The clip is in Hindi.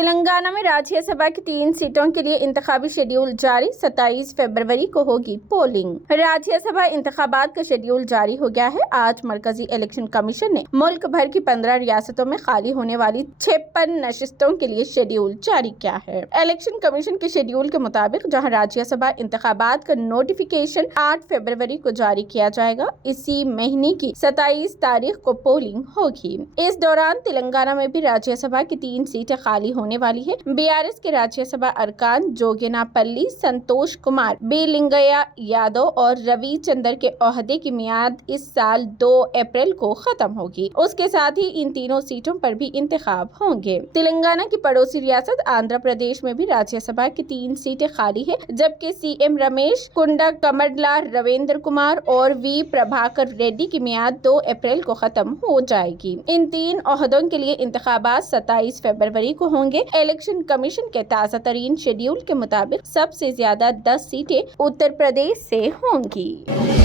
तेलंगाना में राज्यसभा की 3 सीटों के लिए इंतखाबी शेड्यूल जारी। 27 फरवरी को होगी पोलिंग। राज्यसभा इंतखाबात का शेड्यूल जारी हो गया है। आज मरकजी इलेक्शन कमीशन ने मुल्क भर की 15 रियासतों में खाली होने वाली 56 नशिस्तों के लिए शेड्यूल जारी किया है। इलेक्शन कमीशन के शेड्यूल के मुताबिक जहां राज्यसभा इंतखाबात का नोटिफिकेशन 8 फरवरी को जारी किया जाएगा, इसी महीने की 27 तारीख को पोलिंग होगी। इस दौरान तेलंगाना में भी राज्यसभा की 3 सीटें खाली होने वाली है। बीआरएस के राज्यसभा अरकान जोगेनापल्ली संतोष कुमार, बी लिंगैया यादव और रवि चंद्र के ओहदे की मियाद इस साल 2 अप्रैल को खत्म होगी। उसके साथ ही इन तीनों सीटों पर भी इंतखाब होंगे। तेलंगाना की पड़ोसी रियासत आंध्र प्रदेश में भी राज्यसभा की 3 सीटें खाली है, जबकि सीएम रमेश कुंडा कमडला, रविंद्र कुमार और वी प्रभाकर रेड्डी की मियाद 2 अप्रैल को खत्म हो जाएगी। इन 3 ओहदों के लिए इंतखाबात 27 फरवरी को होंगे। इलेक्शन कमीशन के ताज़ा तरीन शेड्यूल के मुताबिक सबसे ज्यादा 10 सीटें उत्तर प्रदेश से होंगी।